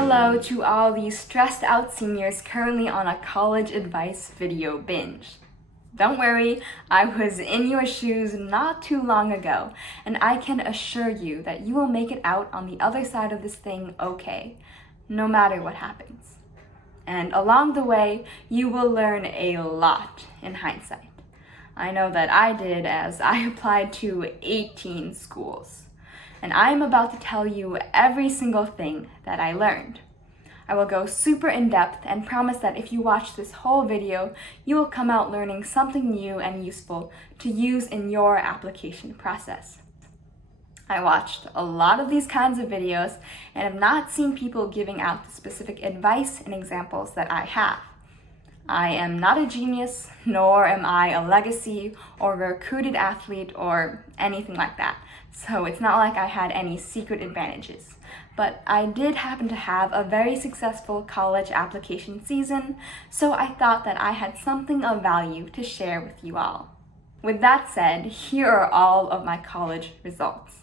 hello to all these stressed out seniors currently on a college advice video binge. Don't worry, I was in your shoes not too long ago, and I can assure you that you will make it out on the other side of this thing okay, no matter what happens. And along the way, you will learn a lot in hindsight. I know that I did, as I applied to 18 schools. And I am about to tell you every single thing that I learned. I will go super in depth and promise that if you watch this whole video, you will come out learning something new and useful to use in your application process. I watched a lot of these kinds of videos and have not seen people giving out the specific advice and examples that I have. I am not a genius, nor am I a legacy or recruited athlete or anything like that. So it's not like I had any secret advantages. But I did happen to have a very successful college application season, so I thought that I had something of value to share with you all. With that said, here are all of my college results.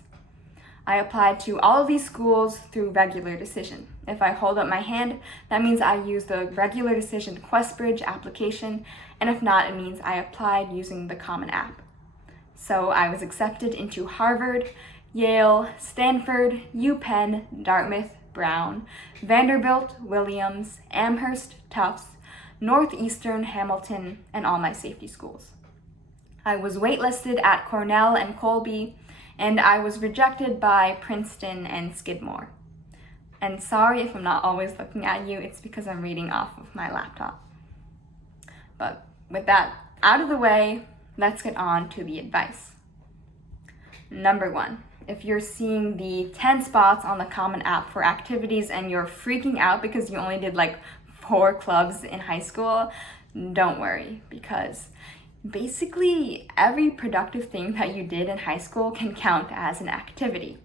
I applied to all of these schools through regular decision. If I hold up my hand, that means I used the regular decision QuestBridge application, and if not, it means I applied using the Common App. So I was accepted into Harvard, Yale, Stanford, UPenn, Dartmouth, Brown, Vanderbilt, Williams, Amherst, Tufts, Northeastern, Hamilton, and all my safety schools. I was waitlisted at Cornell and Colby, and I was rejected by Princeton and Skidmore. And sorry if I'm not always looking at you, it's because I'm reading off of my laptop. But with that out of the way, let's get on to the advice. Number 1, if you're seeing the 10 spots on the Common App for activities and you're freaking out because you only did like 4 clubs in high school, don't worry, because basically every productive thing that you did in high school can count as an activity.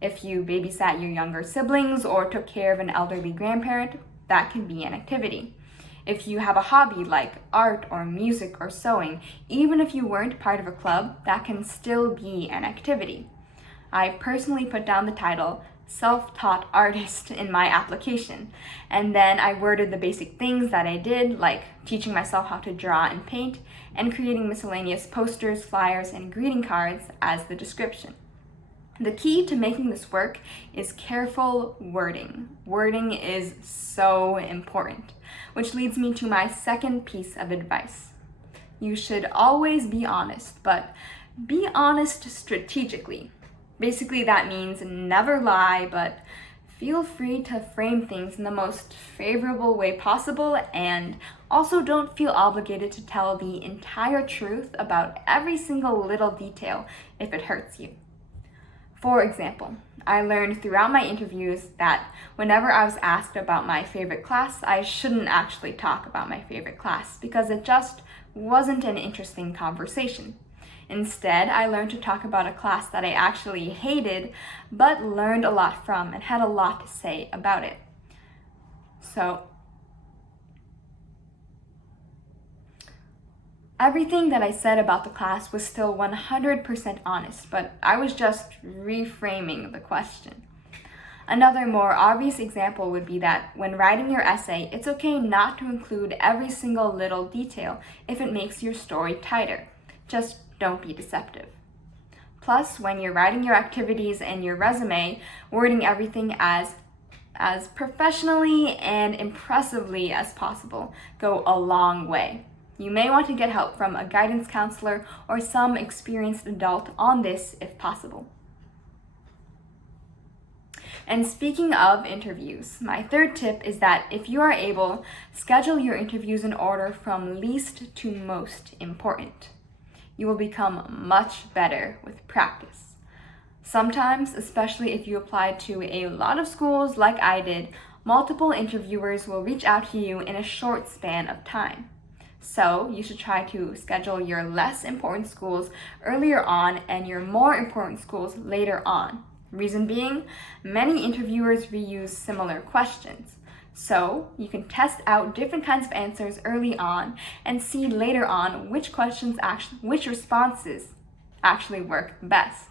If you babysat your younger siblings or took care of an elderly grandparent, that can be an activity. If you have a hobby like art or music or sewing, even if you weren't part of a club, that can still be an activity. I personally put down the title self-taught artist in my application, and then I worded the basic things that I did, like teaching myself how to draw and paint, and creating miscellaneous posters, flyers, and greeting cards as the description. The key to making this work is careful wording. Wording is so important, which leads me to my second piece of advice. You should always be honest, but be honest strategically. Basically, that means never lie, but feel free to frame things in the most favorable way possible, and also don't feel obligated to tell the entire truth about every single little detail if it hurts you. For example, I learned throughout my interviews that whenever I was asked about my favorite class, I shouldn't actually talk about my favorite class because it just wasn't an interesting conversation. Instead, I learned to talk about a class that I actually hated, but learned a lot from and had a lot to say about it. So, everything that I said about the class was still 100% honest, but I was just reframing the question. Another more obvious example would be that when writing your essay, it's okay not to include every single little detail if it makes your story tighter. Just don't be deceptive. Plus, when you're writing your activities and your resume, wording everything as professionally and impressively as possible go a long way. You may want to get help from a guidance counselor or some experienced adult on this if possible. And speaking of interviews, my third tip is that if you are able, schedule your interviews in order from least to most important. You will become much better with practice. Sometimes, especially if you apply to a lot of schools like I did, multiple interviewers will reach out to you in a short span of time. So you should try to schedule your less important schools earlier on and your more important schools later on. Reason being, many interviewers reuse similar questions. So you can test out different kinds of answers early on and see later on which responses actually work best.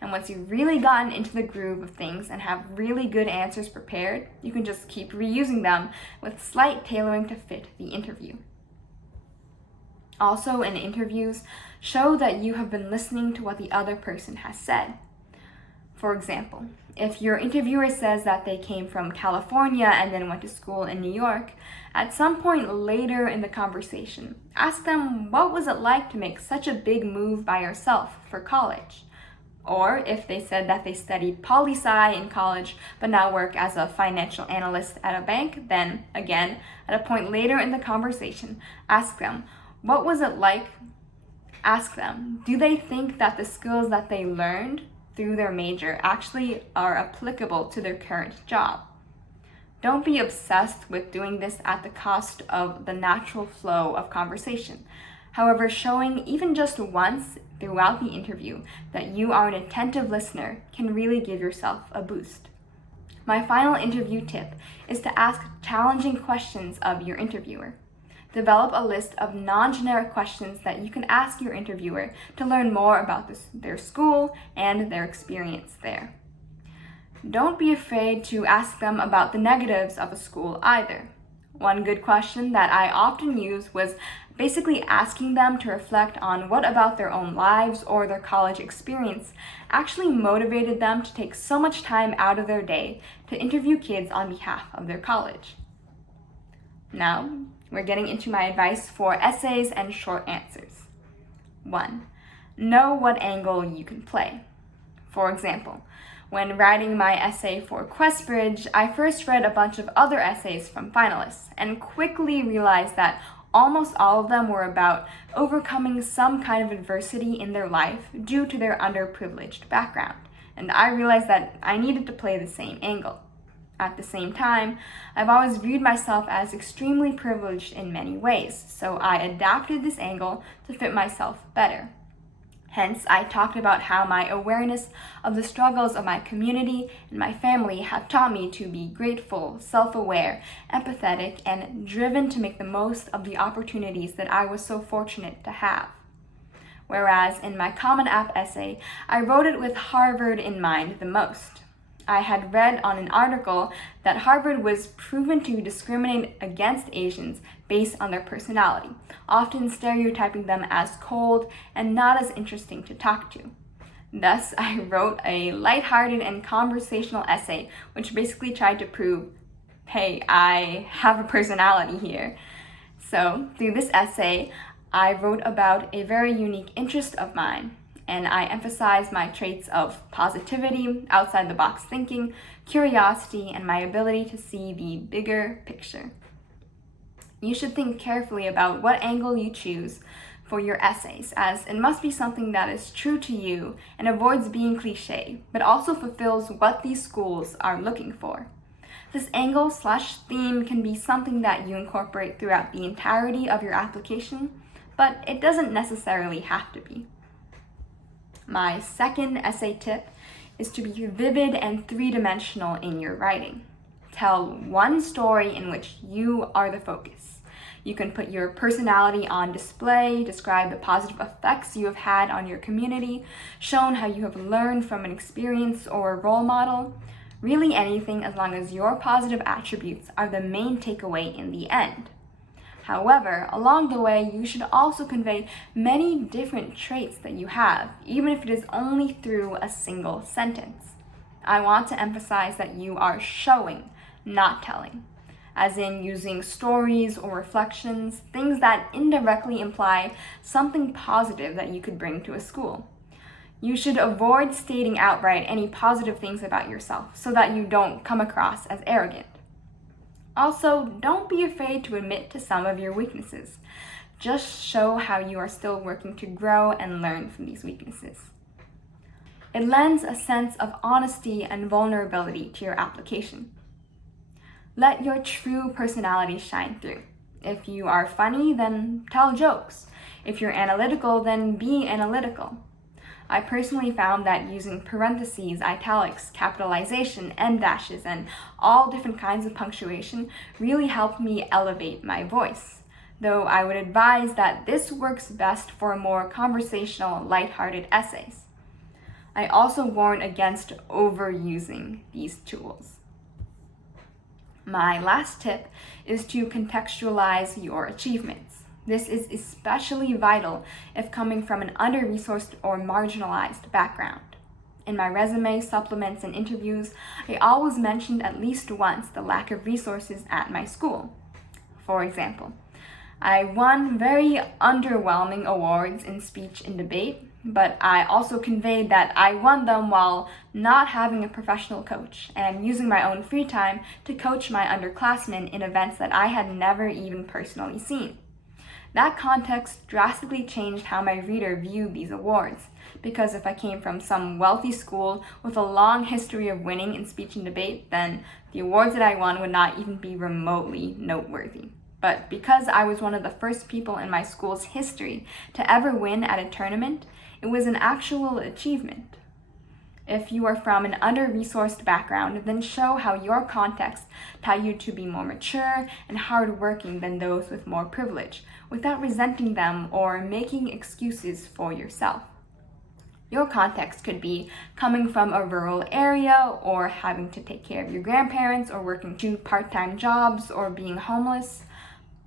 And once you've really gotten into the groove of things and have really good answers prepared, you can just keep reusing them with slight tailoring to fit the interview. Also, in interviews, show that you have been listening to what the other person has said. For example, if your interviewer says that they came from California and then went to school in New York, at some point later in the conversation, ask them what was it like to make such a big move by yourself for college? Or if they said that they studied poli-sci in college but now work as a financial analyst at a bank, then again, at a point later in the conversation, ask them, what was it like? Ask them, do they think that the skills that they learned through their major actually are applicable to their current job? Don't be obsessed with doing this at the cost of the natural flow of conversation. However, showing even just once throughout the interview that you are an attentive listener can really give yourself a boost. My final interview tip is to ask challenging questions of your interviewer. Develop a list of non-generic questions that you can ask your interviewer to learn more about their school and their experience there. Don't be afraid to ask them about the negatives of a school either. One good question that I often use was basically asking them to reflect on what about their own lives or their college experience actually motivated them to take so much time out of their day to interview kids on behalf of their college. Now, we're getting into my advice for essays and short answers. 1. Know what angle you can play. For example, when writing my essay for Questbridge, I first read a bunch of other essays from finalists and quickly realized that almost all of them were about overcoming some kind of adversity in their life due to their underprivileged background, and I realized that I needed to play the same angle. At the same time, I've always viewed myself as extremely privileged in many ways, so I adapted this angle to fit myself better. Hence, I talked about how my awareness of the struggles of my community and my family have taught me to be grateful, self-aware, empathetic, and driven to make the most of the opportunities that I was so fortunate to have. Whereas in my Common App essay, I wrote it with Harvard in mind the most. I had read on an article that Harvard was proven to discriminate against Asians based on their personality, often stereotyping them as cold and not as interesting to talk to. Thus, I wrote a lighthearted and conversational essay which basically tried to prove, hey, I have a personality here. So, through this essay, I wrote about a very unique interest of mine, and I emphasize my traits of positivity, outside-the-box thinking, curiosity, and my ability to see the bigger picture. You should think carefully about what angle you choose for your essays, as it must be something that is true to you and avoids being cliché, but also fulfills what these schools are looking for. This angle/theme can be something that you incorporate throughout the entirety of your application, but it doesn't necessarily have to be. My second essay tip is to be vivid and three-dimensional in your writing. Tell one story in which you are the focus. You can put your personality on display, describe the positive effects you have had on your community, shown how you have learned from an experience or a role model. Really anything as long as your positive attributes are the main takeaway in the end. However, along the way, you should also convey many different traits that you have, even if it is only through a single sentence. I want to emphasize that you are showing, not telling, as in using stories or reflections, things that indirectly imply something positive that you could bring to a school. You should avoid stating outright any positive things about yourself so that you don't come across as arrogant. Also, don't be afraid to admit to some of your weaknesses. Just show how you are still working to grow and learn from these weaknesses. It lends a sense of honesty and vulnerability to your application. Let your true personality shine through. If you are funny, then tell jokes. If you're analytical, then be analytical. I personally found that using parentheses, italics, capitalization, end dashes, and all different kinds of punctuation really helped me elevate my voice, though I would advise that this works best for more conversational, lighthearted essays. I also warn against overusing these tools. My last tip is to contextualize your achievements. This is especially vital if coming from an under-resourced or marginalized background. In my resume, supplements, and interviews, I always mentioned at least once the lack of resources at my school. For example, I won very underwhelming awards in speech and debate, but I also conveyed that I won them while not having a professional coach and using my own free time to coach my underclassmen in events that I had never even personally seen. That context drastically changed how my reader viewed these awards, because if I came from some wealthy school with a long history of winning in speech and debate, then the awards that I won would not even be remotely noteworthy. But because I was one of the first people in my school's history to ever win at a tournament, it was an actual achievement. If you are from an under-resourced background, then show how your context taught you to be more mature and hardworking than those with more privilege, without resenting them or making excuses for yourself. Your context could be coming from a rural area, or having to take care of your grandparents, or working 2 part-time jobs, or being homeless.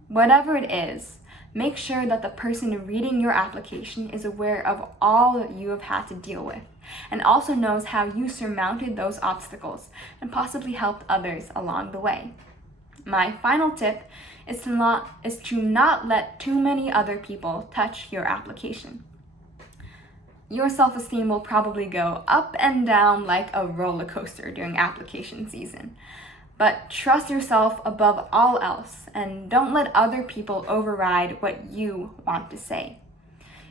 Whatever it is, make sure that the person reading your application is aware of all you have had to deal with, and also knows how you surmounted those obstacles and possibly helped others along the way. My final tip is to not let too many other people touch your application. Your self-esteem will probably go up and down like a roller coaster during application season. But trust yourself above all else, and don't let other people override what you want to say.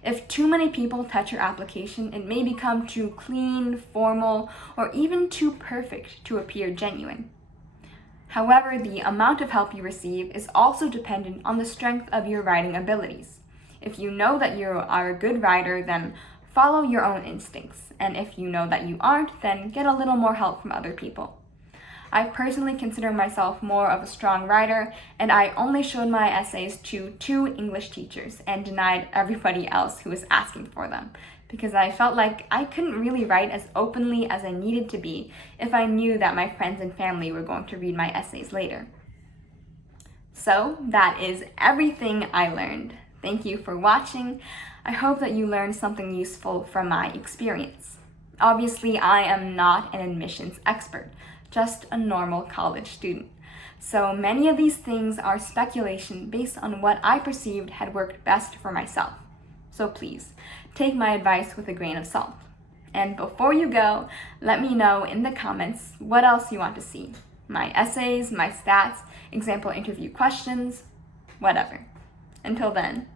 If too many people touch your application, it may become too clean, formal, or even too perfect to appear genuine. However, the amount of help you receive is also dependent on the strength of your writing abilities. If you know that you are a good writer, then follow your own instincts. And if you know that you aren't, then get a little more help from other people. I personally consider myself more of a strong writer, and I only showed my essays to 2 English teachers and denied everybody else who was asking for them, because I felt like I couldn't really write as openly as I needed to be if I knew that my friends and family were going to read my essays later. So that is everything I learned. Thank you for watching. I hope that you learned something useful from my experience. Obviously, I am not an admissions expert, just a normal college student. So many of these things are speculation based on what I perceived had worked best for myself. So please, take my advice with a grain of salt. And before you go, let me know in the comments what else you want to see. My essays, my stats, example interview questions, whatever. Until then.